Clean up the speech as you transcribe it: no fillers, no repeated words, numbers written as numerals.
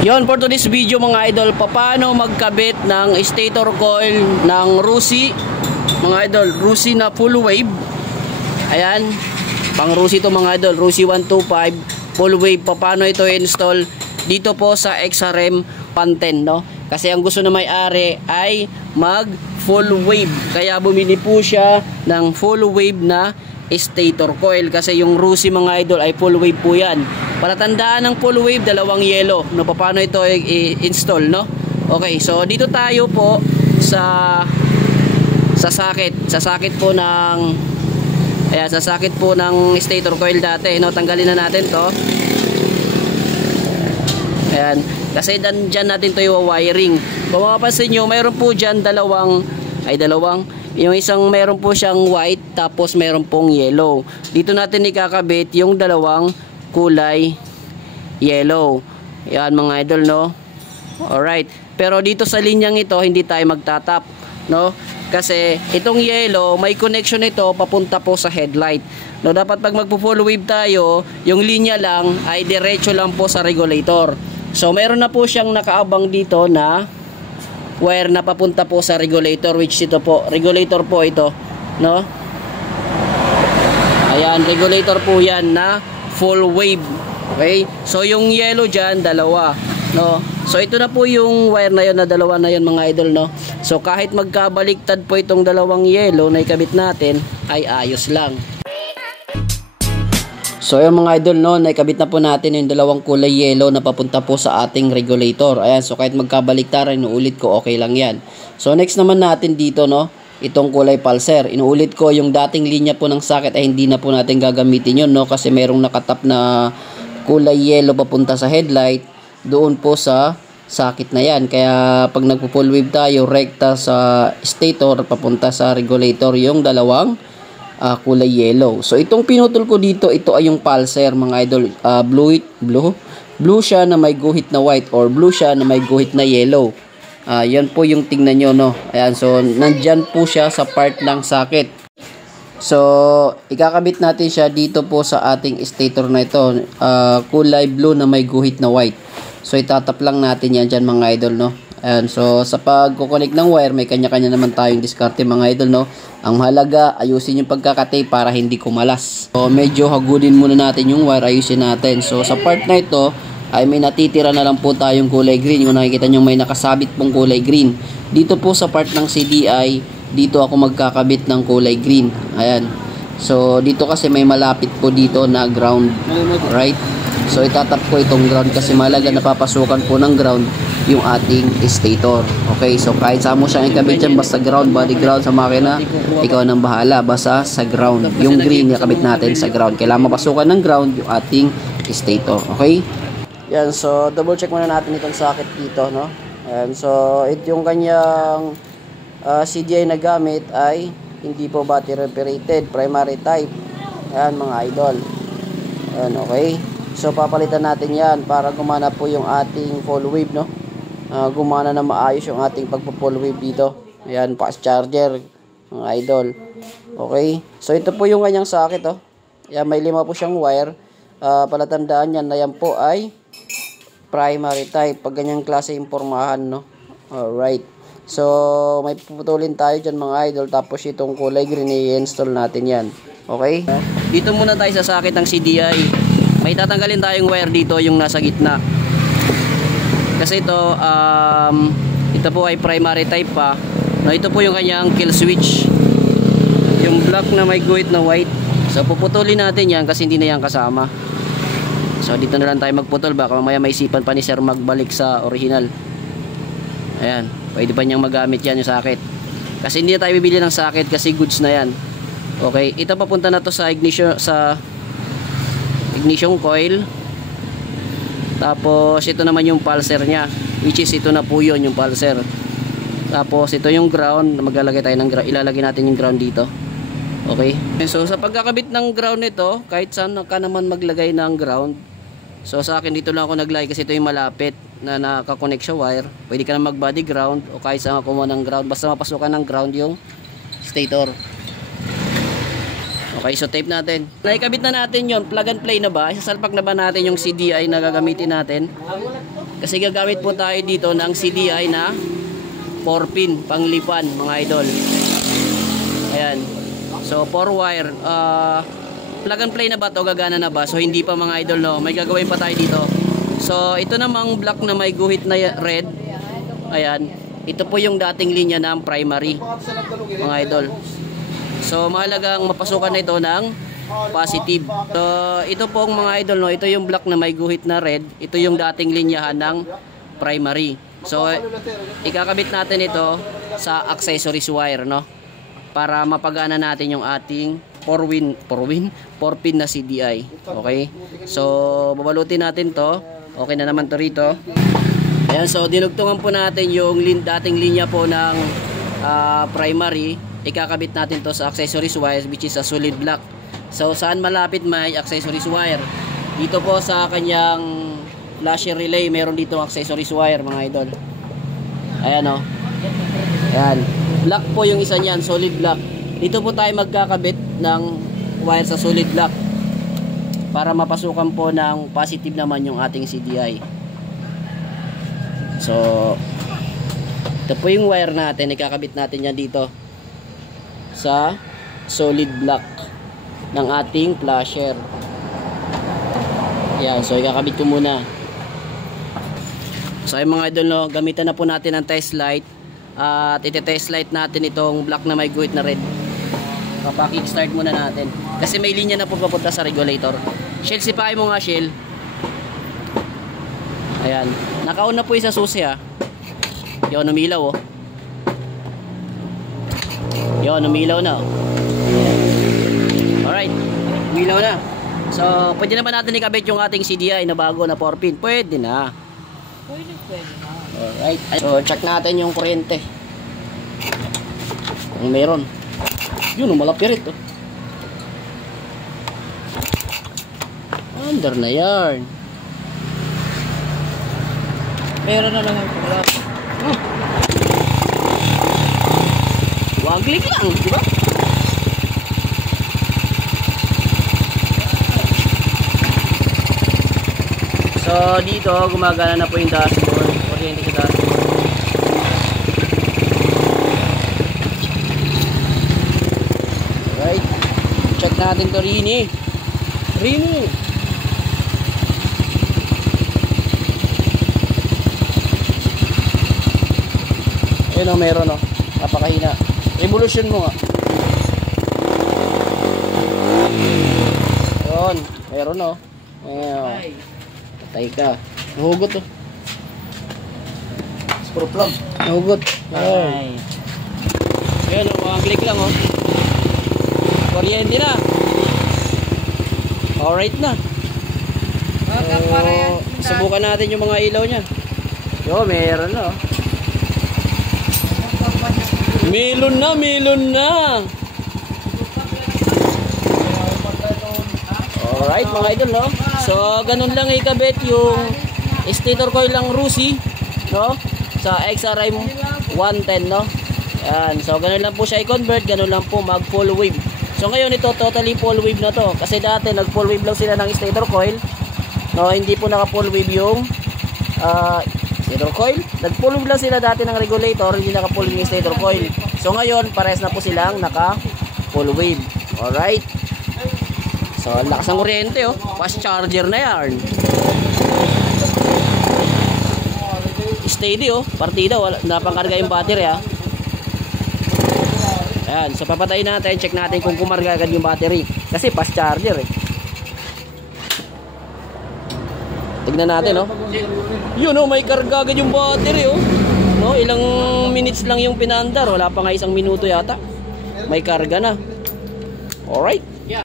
Yon, for today's video mga idol, paano magkabit ng stator coil ng Rusi, mga idol, Rusi na full wave. Ayan, pang Rusi to mga idol, Rusi 125 full wave. Paano ito install dito po sa XRM Panten, no? Kasi ang gusto na may-ari ay mag full wave, kaya bumili po siya ng full wave na stator coil, kasi yung Rusi mga idol ay full wave po yan. Palatandaan ng full wave, dalawang yellow, no? Paano ito i-install, no? Okay, so dito tayo po sa socket po ng ayan, sa socket po ng stator coil dati, no? Tanggalin na natin to. Ayan, kasi dyan natin to i-wiring. Kung mapapansin nyo, mayroon po dyan dalawang, yung isang meron po siyang white, tapos meron pong yellow. Dito natin ikakabit yung dalawang kulay yellow. Yan mga idol, no? Alright, pero dito sa linyang ito hindi tayo magtatap, no? Kasi itong yellow, may connection ito papunta po sa headlight, no? Dapat pag magpo-full wave tayo, yung linya lang ay diretso lang po sa regulator. So meron na po siyang nakaabang dito na wire na papunta po sa regulator, which ito po, regulator po ito, no? Ayan, regulator po yan na full wave. Okay? So yung yellow dyan, dalawa, no? So ito na po yung wire na yun, na dalawa na yun mga idol, no? So kahit magkabaliktad po itong dalawang yellow na ikabit natin, ay ayos lang. So yung mga idol, no, naikabit na po natin yung dalawang kulay yellow na papunta po sa ating regulator. Ayan, so kahit magkabaliktaran, inuulit ko, okay lang yan. So next naman natin dito, no, itong kulay pulser. Inuulit ko, yung dating linya po ng socket ay hindi na po natin gagamitin yun, no, kasi merong nakatap na kulay yellow papunta sa headlight doon po sa socket na yan. Kaya pag nagpo-full wave tayo, rekta sa stator papunta sa regulator yung dalawang kulay yellow. So itong pinutol ko dito, ito ay yung pulser mga idol. Blue siya na may guhit na white, or blue siya na may guhit na yellow. Yan po yung tingnan nyo, no? Ayan, so nandyan po siya sa part ng socket. So ikakabit natin siya dito po sa ating stator na ito, kulay blue na may guhit na white. So itatap lang natin yan dyan mga idol, no? Ayan, so sa pag-connect ng wire, may kanya-kanya naman tayong diskarte mga idol, no? Ang mahalaga, ayusin yung pagkakatape para hindi kumalas. So medyo hagudin muna natin yung wire, ayusin natin. So sa part na ito ay may natitira na lang po tayong kulay green. Kung nakikita nyo, may nakasabit pong kulay green. Dito po sa part ng CDI, dito ako magkakabit ng kulay green. Ayan. So dito kasi may malapit po dito na ground, right? So itatap ko itong ground kasi mahalaga napapasukan po ng ground yung ating stator. Okay, so kahit saan mo siyang ikabit dyan, basta ground, body ground sa makina, ikaw nang bahala, basta sa ground. Yung green ikabit natin sa ground. Kailangan mapasukan ng ground yung ating stator. Okay? Yan, so double check muna natin itong socket dito, no? Ayan, so ito yung kanyang CDI na gamit ay hindi po battery operated, primary type. Ayan mga idol. Ayan, okay. So papalitan natin yan para gumana po yung ating full wave, no? Gumana na maayos yung ating pagpo-full wave dito. Ayan, fast charger mga idol. Okay, so ito po yung kanyang socket, oh. Ayan, may 5 po siyang wire. Palatandaan yan na yan po ay primary type, pag ganyang klase impormahan, no? Alright, so may puputulin tayo dyan mga idol, tapos itong kulay green i-install natin yan. Okay, dito muna tayo sa socket ng CDI. May tatanggalin tayong wire dito, yung nasa gitna. Kasi ito po ay primary type pa. No, ito po yung kanyang kill switch. Yung black na may guhit na white. So puputulin natin yan kasi hindi na yan kasama. So dito na lang tayo magputol, baka mamaya may isipan pa ni sir magbalik sa original. Ayan, pwede pa niyang magamit yan yung socket. Kasi hindi na tayo bibili ng socket kasi goods na yan. Okay, ito papunta na to sa ignition coil. Tapos ito naman yung pulser nya, which is ito na po yun, yung pulser. Tapos ito yung ground, maglalagay tayo ng ground, ilalagay natin yung ground dito. Okay, so sa pagkakabit ng ground nito, kahit saan ka naman maglagay ng ground. So sa akin dito lang ako naglagay kasi ito yung malapit na nakakonect sa wire. Pwede ka na mag body ground o kahit saan kumuha ng ground, basta mapasukan ng ground yung stator. Okay, so tape natin. Naikabit na natin yon, plug and play na ba? Isasalpak na ba natin yung CDI na gagamitin natin? Kasi gagamit po tayo dito ng CDI na 4-pin panglipan mga idol. Ayan. So 4 wire. Plug and play na ba to? Gagana na ba? So hindi pa mga idol, no. May gagawin pa tayo dito. So ito namang block na may guhit na red. Ayan. Ito po yung dating linya ng primary mga idol. So mahalagang mapasukan na ito ng positive. So ito pong mga idol, no, ito yung block na may guhit na red. Ito yung dating linyahan ng primary. So ikakabit natin ito sa accessories wire, no, para mapagana natin yung ating 4-pin na CDI. Okay? So babalutin natin to. Okay na naman to rito. Ayan, so dinugtungan po natin yung dating linya po ng primary. Ikakabit natin to sa accessories wire, which is a solid block. So saan malapit may accessories wire? Dito po sa kanyang flasher relay, meron dito accessories wire mga idol. Ayan, o. Ayan. Block po yung isa niyan, solid block. Dito po tayo magkakabit ng wire sa solid block para mapasukan po ng positive naman yung ating CDI. So ito po yung wire natin, ikakabit natin yan dito sa solid block ng ating flasher. Yan, so ikakabit ko muna. So ay mga idol, no, gamitan na po natin ang test light at ite-test light natin itong block na may guhit na red. Papa-kickstart muna natin kasi may linya na po papunta sa regulator. Shell, sipain mo nga, Shell. Ayan, nakauna po isa susi, ha. Yun, umilaw, oh. Yun, umilaw na, oh. Alright, umilaw na. So pwede na ba natin ikabit yung ating CDI na bago na 4-pin? Pwede na. Pwede na. Alright, so check natin yung kuryente kung meron. Yun, malapirit, oh. Under na yarn. Meron na lang ang pula. Waglik lang, di ba? So dito gumagana na po yung dashboard. Kuryente sa dashboard. Alright, check natin to, Rini. Ayun, oh, meron, oh. Napakahina. Revolution mo nga. Ayun, meron, oh. Ayun. Patay ka. Nahugot, oh. Screw plug. Nahugot. Ayun. Ayun, oh. Ang click lang, oh. Kuryente na. Alright na. So, subukan natin yung mga ilaw niya. Yo, meron na, oh. Melon na. Alright mga idol, no? So ganun lang ikabit yung stator coil lang Rusi, no? Sa XRI 110, no? Yan. So ganun lang po siya i-convert, ganun lang po mag full wave. So ngayon ito totally full wave na to. Kasi dati nag full wave lang sila ng stator coil, no? Hindi po naka full wave yung stator coil. Nag full wave lang sila dati ng regulator, hindi naka full wave yung stator coil. So ngayon pares na po silang naka full wave. Alright. So lakas ng kuryente, oh. Fast charger na yan. Steady, oh. Partida, wala napangkarga yung battery, ha. Ayan, so papatayin natin, check natin kung kumarga agad yung battery. Kasi fast charger, eh. Tignan natin, oh. Yun, oh, may karga agad yung battery, oh. No, ilang minutes lang yung pinandar, wala pa nga 1 minuto yata. May karga na. Alright.